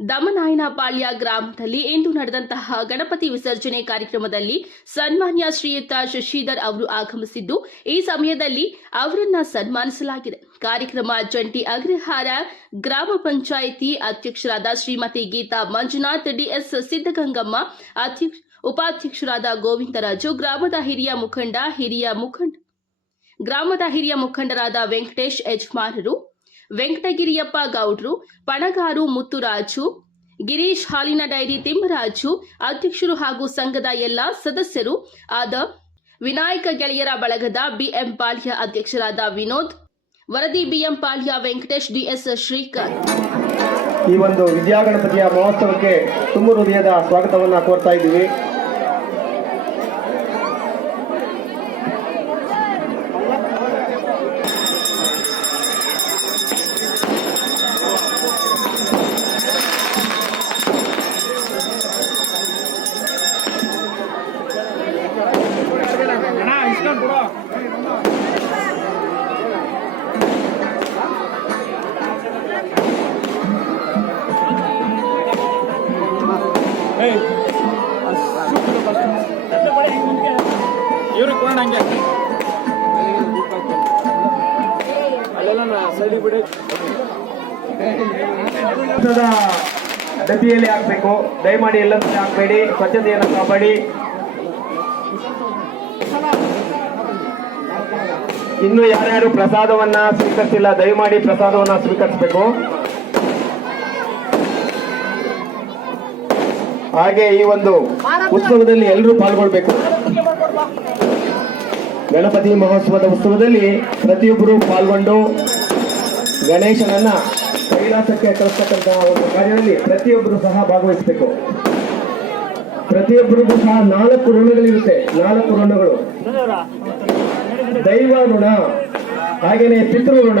ದಮನಾಯನಪಾಳ್ಯ ಗ್ರಾಮದಲ್ಲಿ ಇಂದು ನಡೆದಂತಹ ಗಣಪತಿ ವಿಸರ್ಜನೆ ಕಾರ್ಯಕ್ರಮದಲ್ಲಿ ಸನ್ಮಾನ್ಯ ಶ್ರೀಯುತ ಶಶಿಧರ್ ಅವರು ಆಗಮಿಸಿದ್ದು, ಈ ಸಮಯದಲ್ಲಿ ಅವರನ್ನ ಸನ್ಮಾನಿಸಲಾಗಿದೆ. ಕಾರ್ಯಕ್ರಮ ಜಂಟಿ ಅಗ್ರಹಾರ ಗ್ರಾಮ ಪಂಚಾಯಿತಿ ಅಧ್ಯಕ್ಷರಾದ ಶ್ರೀಮತಿ ಗೀತಾ ಮಂಜುನಾಥ್, ಡಿಎಸ್ ಸಿದ್ದಗಂಗಮ್ಮ, ಅಧ್ಯಕ್ಷ ಉಪಾಧ್ಯಕ್ಷರಾದ ಗೋವಿಂದರಾಜು, ಗ್ರಾಮದ ಹಿರಿಯ ಮುಖಂಡ ಹಿರಿಯ ಮುಖಂಡ, ಗ್ರಾಮದ ಹಿರಿಯ ಮುಖಂಡರಾದ ವೆಂಕಟೇಶ್ ಯಜಮಾನರು ವೆಂಕಟಗಿರಿಯಪ್ಪ ಗೌಡ್ರು, ಪಣಗಾರು ಮುತ್ತುರಾಜು, ಗಿರೀಶ್ ಹಾಲಿನ ಡೈರಿ ತಿಮ್ಮರಾಜು, ಅಧ್ಯಕ್ಷರು ಹಾಗೂ ಸಂಘದ ಎಲ್ಲ ಸದಸ್ಯರು ಆದ ವಿನಾಯಕ ಗೆಳೆಯರ ಬಳಗದ ಬಿಎಂ ಪಾಳ್ಯ ಅಧ್ಯಕ್ಷರಾದ ವಿನೋದ್, ವರದಿ ಬಿಎಂ ಪಾಳ್ಯ ವೆಂಕಟೇಶ್, ಡಿಎಸ್ ಶ್ರೀಕಾಂತ್. ಈ ಒಂದು ವಿದ್ಯಾಗಣಪತಿಯ ಮಹೋತ್ಸವಕ್ಕೆ ತುಂಬ ಹೃದಯದ ಸ್ವಾಗತವನ್ನು ಕೋರ್ತಾ ಇದ್ದೀವಿ. ಇವ್ರಿಗೆ ಕೊಡೋಣ ಹಂಗೆ. ಡಬ್ಬಿಯಲ್ಲಿ ಹಾಕ್ಬೇಕು. ದಯಮಾಡಿ ಎಲ್ಲರೂ ಹಾಕಬೇಡಿ. ಸ್ವಚ್ಛತೆಯನ್ನು ಕಾಪಾಡಿ. ಇನ್ನು ಯಾರ್ಯಾರು ಪ್ರಸಾದವನ್ನ ಸ್ವೀಕರಿಸಿಲ್ಲ ದಯಮಾಡಿ ಪ್ರಸಾದವನ್ನ ಸ್ವೀಕರಿಸಬೇಕು. ಹಾಗೆ ಈ ಒಂದು ಉತ್ಸವದಲ್ಲಿ ಎಲ್ಲರೂ ಪಾಲ್ಗೊಳ್ಬೇಕು. ಗಣಪತಿ ಮಹೋತ್ಸವದ ಉತ್ಸವದಲ್ಲಿ ಪ್ರತಿಯೊಬ್ಬರು ಪಾಲ್ಗೊಂಡು ಗಣೇಶನನ್ನ ಕೈಲಾಸಕ್ಕೆ ಕಳಿಸ್ತಕ್ಕಂತಹ ಒಂದು ಕಾರ್ಯದಲ್ಲಿ ಪ್ರತಿಯೊಬ್ಬರು ಸಹ ಭಾಗವಹಿಸಬೇಕು. ಪ್ರತಿಯೊಬ್ಬರಿಗೂ ಸಹ ನಾಲ್ಕು ಋಣಗಳಿರುತ್ತೆ. ನಾಲ್ಕು ಋಣಗಳು. ದೈವ ಋಣ, ಹಾಗೇನೆ ಪಿತೃ ಋಣ.